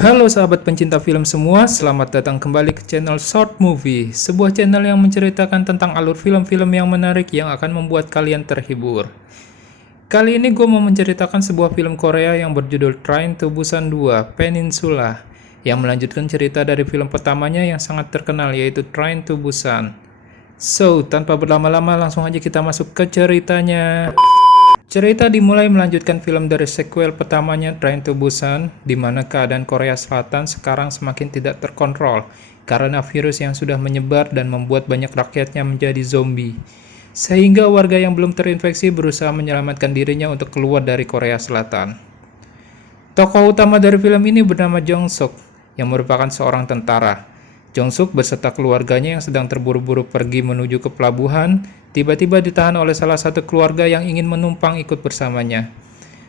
Halo sahabat pencinta film semua, selamat datang kembali ke channel Short Movie, sebuah channel yang menceritakan tentang alur film-film yang menarik yang akan membuat kalian terhibur. Kali ini gue mau menceritakan sebuah film Korea yang berjudul Train to Busan 2 Peninsula, yang melanjutkan cerita dari film pertamanya yang sangat terkenal yaitu Train to Busan. So, tanpa berlama-lama langsung aja kita masuk ke ceritanya. Cerita dimulai melanjutkan film dari sequel pertamanya Train to Busan, di mana keadaan Korea Selatan sekarang semakin tidak terkontrol karena virus yang sudah menyebar dan membuat banyak rakyatnya menjadi zombie. Sehingga warga yang belum terinfeksi berusaha menyelamatkan dirinya untuk keluar dari Korea Selatan. Tokoh utama dari film ini bernama Jong Suk, yang merupakan seorang tentara. Jong Suk beserta keluarganya yang sedang terburu-buru pergi menuju ke pelabuhan, tiba-tiba ditahan oleh salah satu keluarga yang ingin menumpang ikut bersamanya.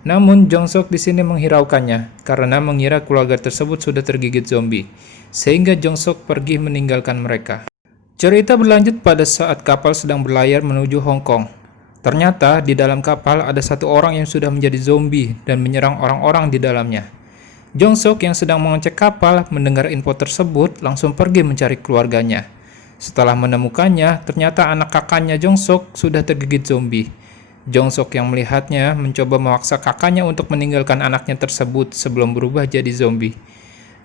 Namun Jong Suk di sini menghiraukannya karena mengira keluarga tersebut sudah tergigit zombie, sehingga Jong Suk pergi meninggalkan mereka. Cerita berlanjut pada saat kapal sedang berlayar menuju Hong Kong. Ternyata di dalam kapal ada satu orang yang sudah menjadi zombie dan menyerang orang-orang di dalamnya. Jong Suk yang sedang mengecek kapal mendengar info tersebut langsung pergi mencari keluarganya. Setelah menemukannya, ternyata anak kakaknya Jong Suk sudah tergigit zombie. Jong Suk yang melihatnya mencoba memaksa kakaknya untuk meninggalkan anaknya tersebut sebelum berubah jadi zombie.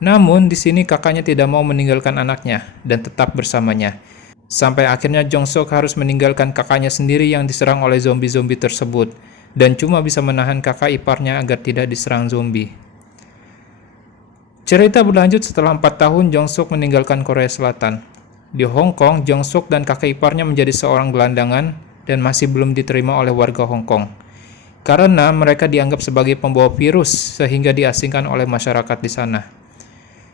Namun di sini kakaknya tidak mau meninggalkan anaknya dan tetap bersamanya. Sampai akhirnya Jong Suk harus meninggalkan kakaknya sendiri yang diserang oleh zombie-zombie tersebut dan cuma bisa menahan kakak iparnya agar tidak diserang zombie. Cerita berlanjut setelah 4 tahun Jong Suk meninggalkan Korea Selatan. Di Hong Kong, Jong Suk dan kakak iparnya menjadi seorang gelandangan dan masih belum diterima oleh warga Hong Kong. Karena mereka dianggap sebagai pembawa virus sehingga diasingkan oleh masyarakat di sana.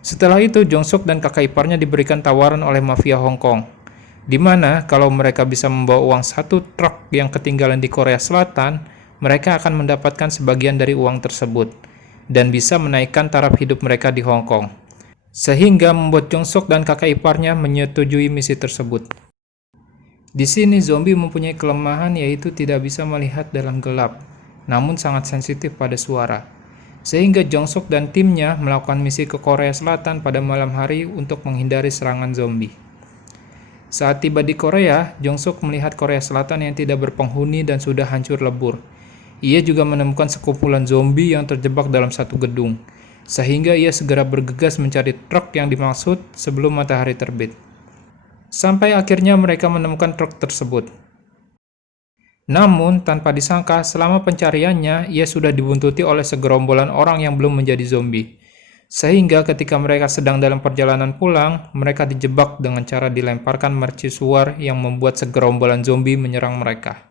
Setelah itu, Jong Suk dan kakak iparnya diberikan tawaran oleh mafia Hong Kong, di mana kalau mereka bisa membawa uang 1 truk yang ketinggalan di Korea Selatan, mereka akan mendapatkan sebagian dari uang tersebut dan bisa menaikkan taraf hidup mereka di Hong Kong. Sehingga membuat Jong Suk dan kakak iparnya menyetujui misi tersebut. Di sini zombie mempunyai kelemahan yaitu tidak bisa melihat dalam gelap, namun sangat sensitif pada suara. Sehingga Jong Suk dan timnya melakukan misi ke Korea Selatan pada malam hari untuk menghindari serangan zombie. Saat tiba di Korea, Jong Suk melihat Korea Selatan yang tidak berpenghuni dan sudah hancur lebur. Ia juga menemukan sekumpulan zombie yang terjebak dalam satu gedung, sehingga ia segera bergegas mencari truk yang dimaksud sebelum matahari terbit. Sampai akhirnya mereka menemukan truk tersebut. Namun, tanpa disangka, selama pencariannya, ia sudah dibuntuti oleh segerombolan orang yang belum menjadi zombie. Sehingga ketika mereka sedang dalam perjalanan pulang, mereka dijebak dengan cara dilemparkan mercusuar yang membuat segerombolan zombie menyerang mereka.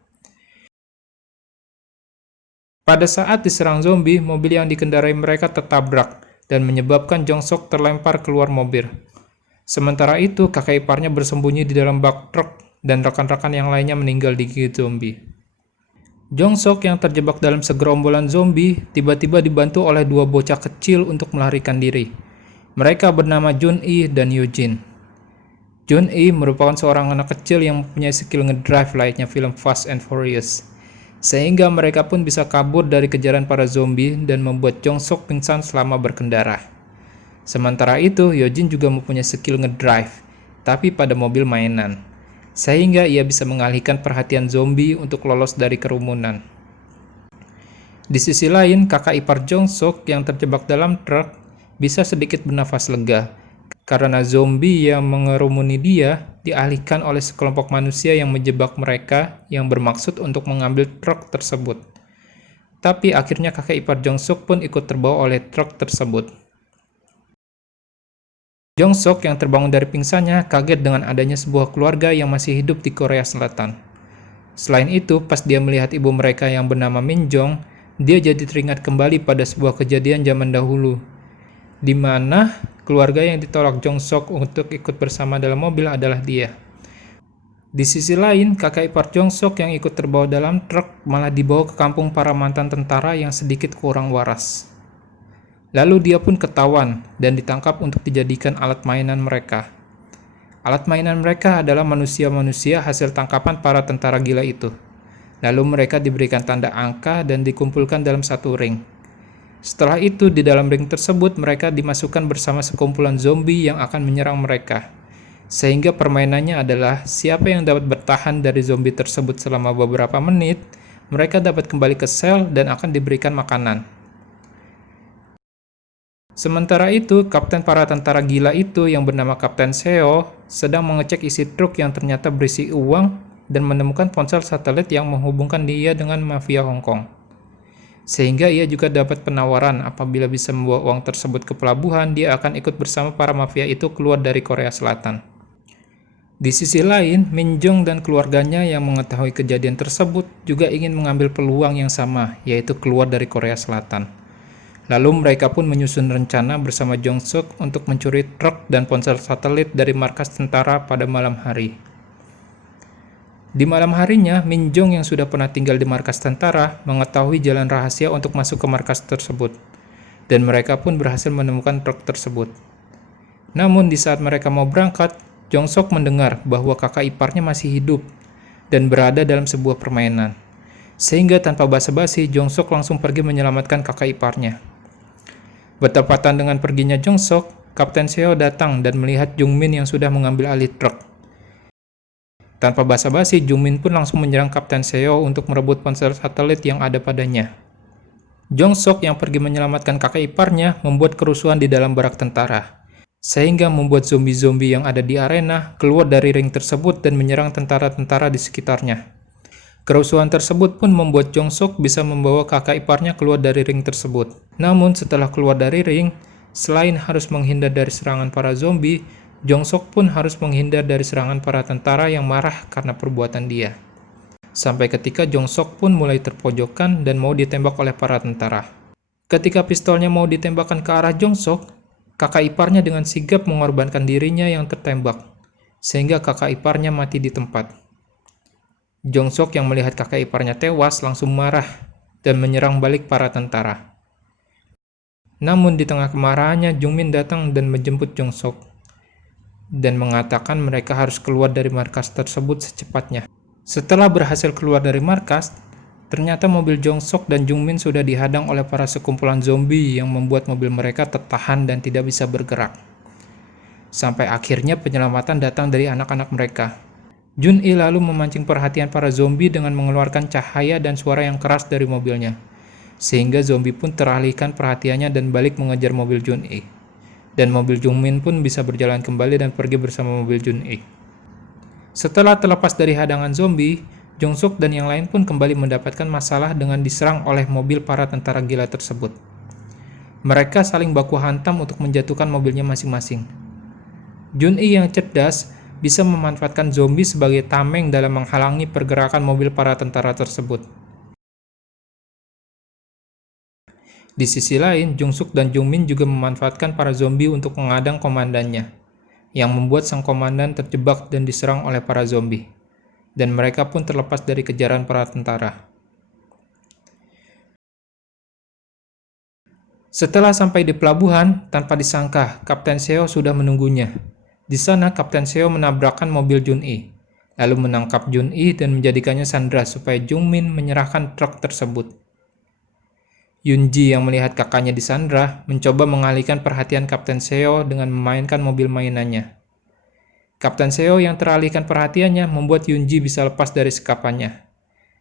Pada saat diserang zombie, mobil yang dikendarai mereka tertabrak dan menyebabkan Jong Suk terlempar keluar mobil. Sementara itu, kakak iparnya bersembunyi di dalam bak truk dan rekan-rekan yang lainnya meninggal digigit zombie. Jong Suk yang terjebak dalam segerombolan zombie tiba-tiba dibantu oleh 2 bocah kecil untuk melarikan diri. Mereka bernama Jun Yi dan Eugene. Jun Yi merupakan seorang anak kecil yang mempunyai skill ngedrive layaknya film Fast and Furious. Sehingga mereka pun bisa kabur dari kejaran para zombie dan membuat Jong Suk pingsan selama berkendara. Sementara itu, Eugene juga mempunyai skill ngedrive, tapi pada mobil mainan. Sehingga ia bisa mengalihkan perhatian zombie untuk lolos dari kerumunan. Di sisi lain, kakak ipar Jong Suk yang terjebak dalam truk bisa sedikit bernafas lega, karena zombie yang mengerumuni dia dialihkan oleh sekelompok manusia yang menjebak mereka yang bermaksud untuk mengambil truk tersebut. Tapi akhirnya kakak ipar Jong Suk pun ikut terbawa oleh truk tersebut. Jong Suk yang terbangun dari pingsannya kaget dengan adanya sebuah keluarga yang masih hidup di Korea Selatan. Selain itu, pas dia melihat ibu mereka yang bernama Min Jong, dia jadi teringat kembali pada sebuah kejadian zaman dahulu, di mana keluarga yang ditolak Jong Suk untuk ikut bersama dalam mobil adalah dia. Di sisi lain, kakak ipar Jong Suk yang ikut terbawa dalam truk malah dibawa ke kampung para mantan tentara yang sedikit kurang waras. Lalu dia pun ketahuan dan ditangkap untuk dijadikan alat mainan mereka. Alat mainan mereka adalah manusia-manusia hasil tangkapan para tentara gila itu. Lalu mereka diberikan tanda angka dan dikumpulkan dalam satu ring. Setelah itu, di dalam ring tersebut mereka dimasukkan bersama sekumpulan zombie yang akan menyerang mereka. Sehingga permainannya adalah siapa yang dapat bertahan dari zombie tersebut selama beberapa menit, mereka dapat kembali ke sel dan akan diberikan makanan. Sementara itu, kapten para tentara gila itu yang bernama Kapten Seo sedang mengecek isi truk yang ternyata berisi uang dan menemukan ponsel satelit yang menghubungkan dia dengan mafia Hong Kong. Sehingga ia juga dapat penawaran apabila bisa membawa uang tersebut ke pelabuhan, dia akan ikut bersama para mafia itu keluar dari Korea Selatan. Di sisi lain, Min Jong dan keluarganya yang mengetahui kejadian tersebut juga ingin mengambil peluang yang sama, yaitu keluar dari Korea Selatan. Lalu mereka pun menyusun rencana bersama Jong Suk untuk mencuri truk dan ponsel satelit dari markas tentara pada malam hari. Di malam harinya, Min Jong yang sudah pernah tinggal di markas tentara mengetahui jalan rahasia untuk masuk ke markas tersebut, dan mereka pun berhasil menemukan truk tersebut. Namun di saat mereka mau berangkat, Jong Suk mendengar bahwa kakak iparnya masih hidup dan berada dalam sebuah permainan. Sehingga tanpa basa-basi, Jong Suk langsung pergi menyelamatkan kakak iparnya. Bertepatan dengan perginya Jong Suk, Kapten Seo datang dan melihat Jung Min yang sudah mengambil alih truk. Tanpa basa-basi, Jung Min pun langsung menyerang Kapten Seo untuk merebut ponsel satelit yang ada padanya. Jong Suk yang pergi menyelamatkan kakak iparnya membuat kerusuhan di dalam barak tentara, sehingga membuat zombie-zombie yang ada di arena keluar dari ring tersebut dan menyerang tentara-tentara di sekitarnya. Kerusuhan tersebut pun membuat Jong Suk bisa membawa kakak iparnya keluar dari ring tersebut. Namun setelah keluar dari ring, selain harus menghindar dari serangan para zombie, Jong Suk pun harus menghindar dari serangan para tentara yang marah karena perbuatan dia. Sampai ketika Jong Suk pun mulai terpojokkan dan mau ditembak oleh para tentara. Ketika pistolnya mau ditembakkan ke arah Jong Suk, kakak iparnya dengan sigap mengorbankan dirinya yang tertembak, sehingga kakak iparnya mati di tempat. Jong Suk yang melihat kakak iparnya tewas langsung marah dan menyerang balik para tentara. Namun di tengah kemarahannya, Jung Min datang dan menjemput Jong Suk dan mengatakan mereka harus keluar dari markas tersebut secepatnya. Setelah berhasil keluar dari markas, ternyata mobil Jong Suk dan Jung Min sudah dihadang oleh para sekumpulan zombie yang membuat mobil mereka tertahan dan tidak bisa bergerak. Sampai akhirnya penyelamatan datang dari anak-anak mereka. Jun-i lalu memancing perhatian para zombie dengan mengeluarkan cahaya dan suara yang keras dari mobilnya, sehingga zombie pun teralihkan perhatiannya dan balik mengejar mobil Jun-i. Dan mobil Jung-min pun bisa berjalan kembali dan pergi bersama mobil Jun-i. Setelah terlepas dari hadangan zombie, Jong Suk dan yang lain pun kembali mendapatkan masalah dengan diserang oleh mobil para tentara gila tersebut. Mereka saling baku hantam untuk menjatuhkan mobilnya masing-masing. Jun-i yang cerdas bisa memanfaatkan zombie sebagai tameng dalam menghalangi pergerakan mobil para tentara tersebut. Di sisi lain, Jung Suk dan Jung Min juga memanfaatkan para zombie untuk mengadang komandannya, yang membuat sang komandan terjebak dan diserang oleh para zombie, dan mereka pun terlepas dari kejaran para tentara. Setelah sampai di pelabuhan, tanpa disangka, Kapten Seo sudah menunggunya. Di sana, Kapten Seo menabrakkan mobil Jun-i, lalu menangkap Jun-i dan menjadikannya sandera supaya Jung Min menyerahkan truk tersebut. Yun-ji yang melihat kakaknya disandra mencoba mengalihkan perhatian Kapten Seo dengan memainkan mobil mainannya. Kapten Seo yang teralihkan perhatiannya membuat Yun-ji bisa lepas dari sekapannya,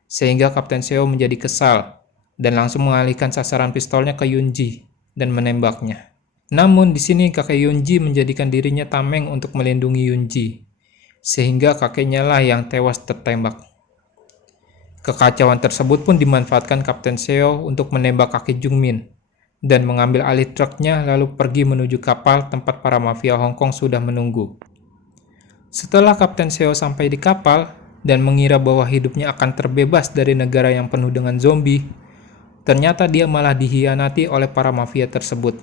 sehingga Kapten Seo menjadi kesal dan langsung mengalihkan sasaran pistolnya ke Yun-ji dan menembaknya. Namun di sini kakek Yun-ji menjadikan dirinya tameng untuk melindungi Yun-ji, sehingga kakeknya lah yang tewas tertembak. Kekacauan tersebut pun dimanfaatkan Kapten Seo untuk menembak kakek Jung Min dan mengambil alih truknya lalu pergi menuju kapal tempat para mafia Hong Kong sudah menunggu. Setelah Kapten Seo sampai di kapal dan mengira bahwa hidupnya akan terbebas dari negara yang penuh dengan zombie, ternyata dia malah dihianati oleh para mafia tersebut.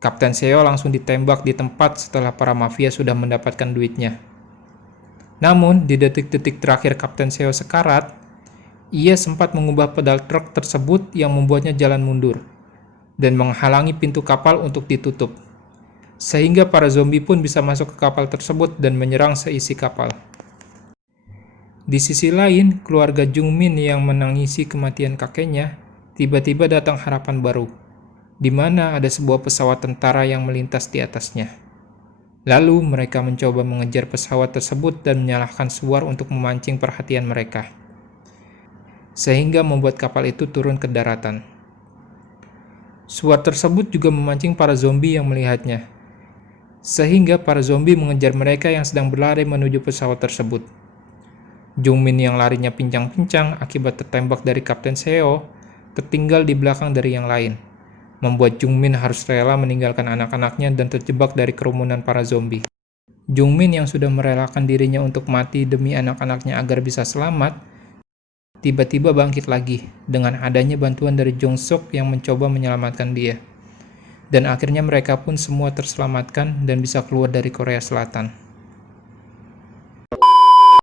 Kapten Seo langsung ditembak di tempat setelah para mafia sudah mendapatkan duitnya. Namun, di detik-detik terakhir Kapten Seo sekarat, ia sempat mengubah pedal truk tersebut yang membuatnya jalan mundur dan menghalangi pintu kapal untuk ditutup. Sehingga para zombie pun bisa masuk ke kapal tersebut dan menyerang seisi kapal. Di sisi lain, keluarga Jung Min yang menangisi kematian kakeknya, tiba-tiba datang harapan baru. di mana ada sebuah pesawat tentara yang melintas di atasnya. Lalu mereka mencoba mengejar pesawat tersebut dan menyalakan suar untuk memancing perhatian mereka, sehingga membuat kapal itu turun ke daratan. Suar tersebut juga memancing para zombie yang melihatnya, sehingga para zombie mengejar mereka yang sedang berlari menuju pesawat tersebut. Jungmin yang larinya pincang-pincang akibat tertembak dari Kapten Seo tertinggal di belakang dari yang lain, membuat Jungmin harus rela meninggalkan anak-anaknya dan terjebak dari kerumunan para zombie. Jungmin yang sudah merelakan dirinya untuk mati demi anak-anaknya agar bisa selamat, tiba-tiba bangkit lagi dengan adanya bantuan dari Jong Suk yang mencoba menyelamatkan dia. Dan akhirnya mereka pun semua terselamatkan dan bisa keluar dari Korea Selatan.